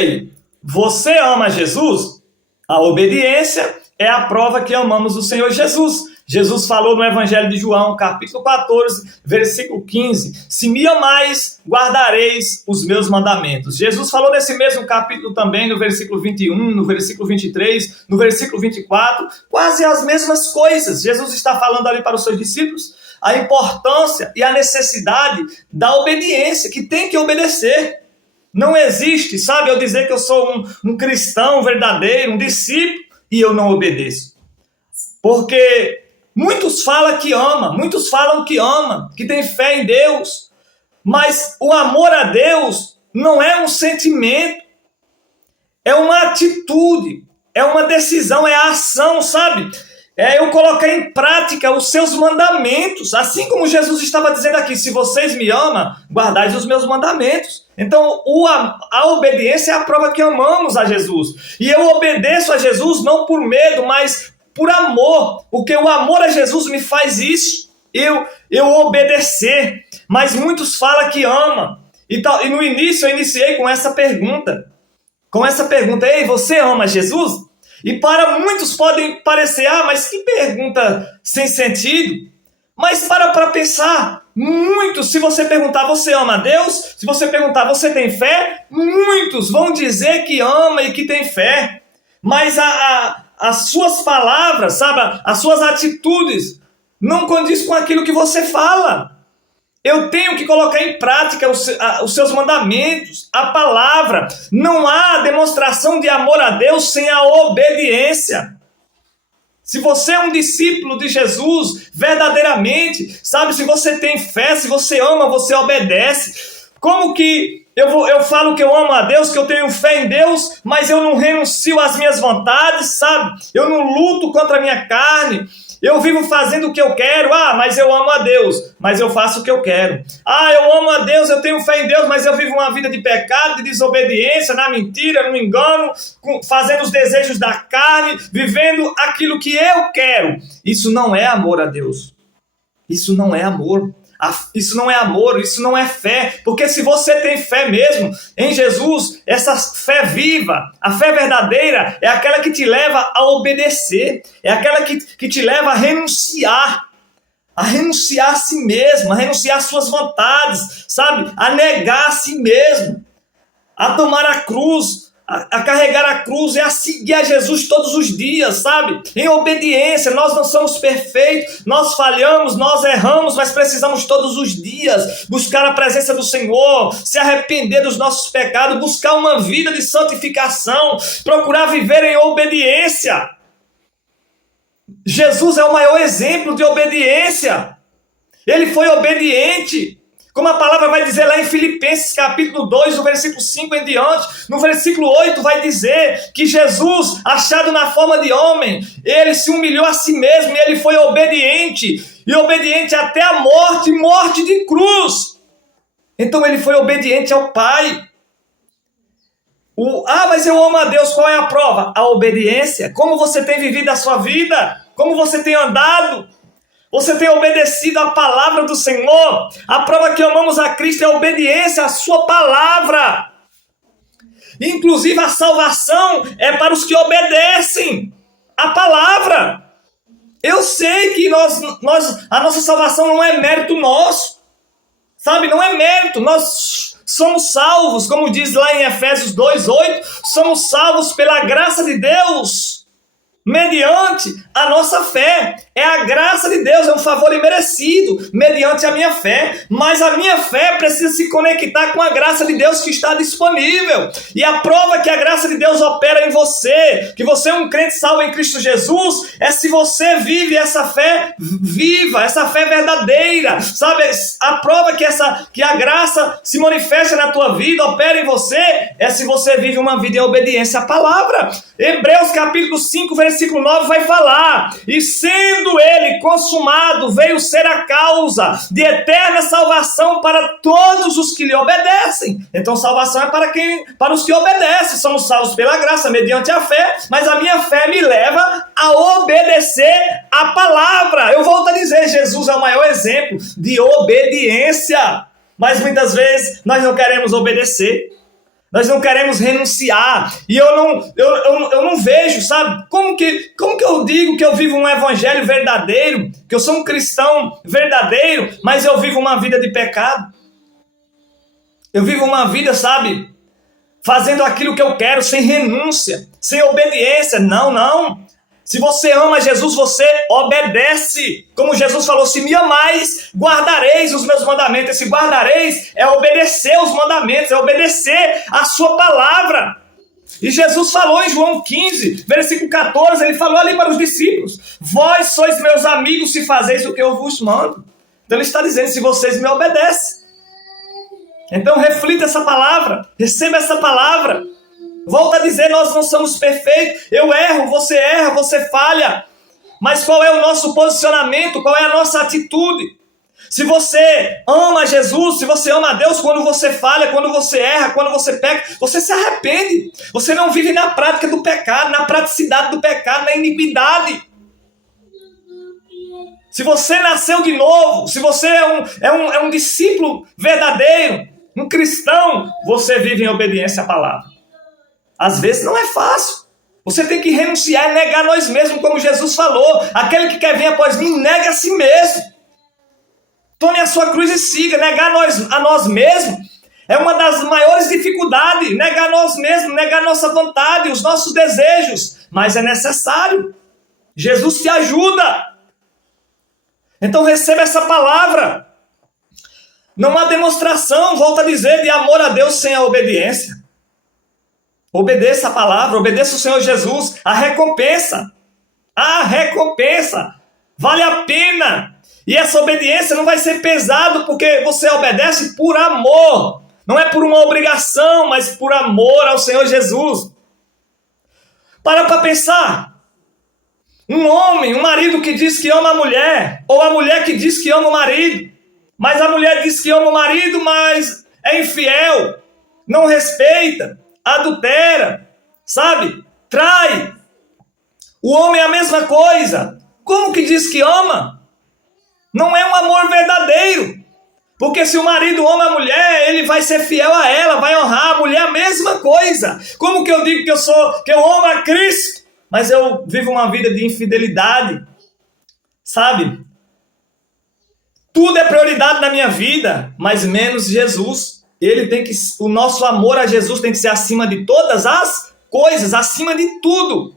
aí, você ama Jesus? A obediência é a prova que amamos o Senhor Jesus. Jesus falou no Evangelho de João, capítulo 14, versículo 15, se me amais, guardareis os meus mandamentos. Jesus falou nesse mesmo capítulo também, no versículo 21, no versículo 23, no versículo 24, quase as mesmas coisas. Jesus está falando ali para os seus discípulos a importância e a necessidade da obediência, que tem que obedecer. Não existe, sabe, eu dizer que eu sou um cristão verdadeiro, um discípulo, e eu não obedeço. Porque muitos falam que ama, que tem fé em Deus, mas o amor a Deus não é um sentimento, é uma atitude, é uma decisão, é a ação, sabe? É eu colocar em prática os seus mandamentos, assim como Jesus estava dizendo aqui, se vocês me amam, guardai os meus mandamentos. Então, a obediência é a prova que amamos a Jesus. E eu obedeço a Jesus não por medo, mas por amor, porque o amor a Jesus me faz isso, eu obedecer. Mas muitos falam que ama. E no início eu iniciei com essa pergunta, ei, você ama Jesus? E para muitos podem parecer, mas que pergunta sem sentido. Mas para pensar, muitos, se você perguntar, você ama a Deus? Se você perguntar, você tem fé? Muitos vão dizer que ama e que tem fé. Mas as suas palavras, sabe, as suas atitudes não condiz com aquilo que você fala. Eu tenho que colocar em prática os seus mandamentos, a palavra. Não há demonstração de amor a Deus sem a obediência. Se você é um discípulo de Jesus, verdadeiramente, sabe, se você tem fé, se você ama, você obedece. Como que eu falo que eu amo a Deus, que eu tenho fé em Deus, mas eu não renuncio às minhas vontades, sabe? Eu não luto contra a minha carne. Eu vivo fazendo o que eu quero. Mas eu amo a Deus, mas eu faço o que eu quero. Eu amo a Deus, eu tenho fé em Deus, mas eu vivo uma vida de pecado, de desobediência, na mentira, no engano, fazendo os desejos da carne, vivendo aquilo que eu quero. Isso não é amor a Deus. Isso não é amor. Isso não é amor, isso não é fé, porque se você tem fé mesmo em Jesus, essa fé viva, a fé verdadeira é aquela que te leva a obedecer, é aquela que te leva a renunciar a si mesmo, a renunciar às suas vontades, sabe? A negar a si mesmo, a tomar a cruz, a carregar a cruz e a seguir a Jesus todos os dias, sabe? Em obediência. Nós não somos perfeitos, nós falhamos, nós erramos, mas precisamos todos os dias buscar a presença do Senhor, se arrepender dos nossos pecados, buscar uma vida de santificação, procurar viver em obediência. Jesus é o maior exemplo de obediência. Ele foi obediente. Como a palavra vai dizer lá em Filipenses capítulo 2, no versículo 5 em diante, no versículo 8 vai dizer que Jesus, achado na forma de homem, ele se humilhou a si mesmo e ele foi obediente, e obediente até a morte de cruz. Então ele foi obediente ao Pai. Mas eu amo a Deus, qual é a prova? A obediência. Como você tem vivido a sua vida? Como você tem andado? Você tem obedecido a palavra do Senhor? A prova que amamos a Cristo é a obediência à sua palavra. Inclusive a salvação é para os que obedecem a palavra. Eu sei que a nossa salvação não é mérito nosso. Sabe, não é mérito. Nós somos salvos, como diz lá em Efésios 2:8, somos salvos pela graça de Deus, mediante a nossa fé. É a graça de Deus, é um favor imerecido, mediante a minha fé. Mas a minha fé precisa se conectar com a graça de Deus que está disponível. E a prova que a graça de Deus opera em você, que você é um crente salvo em Cristo Jesus, é se você vive essa fé viva, essa fé verdadeira. Sabe, a prova que a graça se manifesta na tua vida, opera em você, é se você vive uma vida em obediência à palavra. Hebreus capítulo 5, versículo 9 vai falar: e sendo ele consumado, veio ser a causa de eterna salvação para todos os que lhe obedecem. Então salvação é para os que obedecem. Somos salvos pela graça, mediante a fé, mas a minha fé me leva a obedecer a palavra. Eu volto a dizer, Jesus é o maior exemplo de obediência, mas muitas vezes nós não queremos obedecer. Nós não queremos renunciar. E eu não vejo, sabe? Como que eu digo que eu vivo um evangelho verdadeiro, que eu sou um cristão verdadeiro, mas eu vivo uma vida de pecado? Eu vivo uma vida, sabe, fazendo aquilo que eu quero, sem renúncia, sem obediência. Não. Se você ama Jesus, você obedece. Como Jesus falou, se me amais, guardareis os meus mandamentos. Esse guardareis é obedecer os mandamentos, é obedecer a sua palavra. E Jesus falou em João 15, versículo 14, ele falou ali para os discípulos: vós sois meus amigos se fazeis o que eu vos mando. Então ele está dizendo, se vocês me obedecem. Então reflita essa palavra, receba essa palavra. Volto a dizer, nós não somos perfeitos. Eu erro, você falha. Mas qual é o nosso posicionamento? Qual é a nossa atitude? Se você ama Jesus, se você ama a Deus, quando você falha, quando você erra, quando você peca, você se arrepende. Você não vive na prática do pecado, na praticidade do pecado, na iniquidade. Se você nasceu de novo, se você é um discípulo verdadeiro, um cristão, você vive em obediência à palavra. Às vezes não é fácil. Você tem que renunciar e negar nós mesmos, como Jesus falou. Aquele que quer vir após mim, nega a si mesmo. Tome a sua cruz e siga. Negar a nós mesmos é uma das maiores dificuldades. Negar a nós mesmos, negar a nossa vontade, os nossos desejos. Mas é necessário. Jesus te ajuda. Então receba essa palavra. Não há demonstração, volto a dizer, de amor a Deus sem a obediência. Obedeça a palavra, obedeça o Senhor Jesus. A recompensa vale a pena. E essa obediência não vai ser pesado, porque você obedece por amor. Não é por uma obrigação, mas por amor ao Senhor Jesus. Para pensar. Um homem, um marido que diz que ama a mulher, ou a mulher que diz que ama o marido, mas a mulher diz que ama o marido, mas é infiel, não respeita, adultera, sabe? Trai. O homem é a mesma coisa. Como que diz que ama? Não é um amor verdadeiro. Porque se o marido ama a mulher, ele vai ser fiel a ela, vai honrar a mulher, a mesma coisa. Como que eu digo que eu amo a Cristo, mas eu vivo uma vida de infidelidade? Sabe? Tudo é prioridade na minha vida, mas menos Jesus. O nosso amor a Jesus tem que ser acima de todas as coisas, acima de tudo.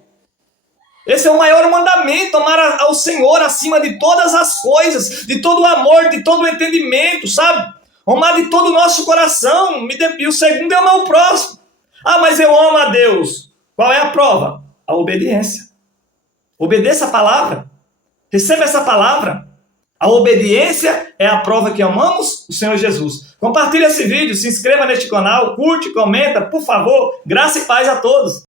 Esse é o maior mandamento, amar ao Senhor acima de todas as coisas, de todo o amor, de todo o entendimento, sabe? Amar de todo o nosso coração. E o segundo é amar o próximo. Ah, mas eu amo a Deus. Qual é a prova? A obediência. Obedeça a palavra. Receba essa palavra. A obediência é a prova que amamos o Senhor Jesus. Compartilhe esse vídeo, se inscreva neste canal, curte, comenta, por favor. Graça e paz a todos.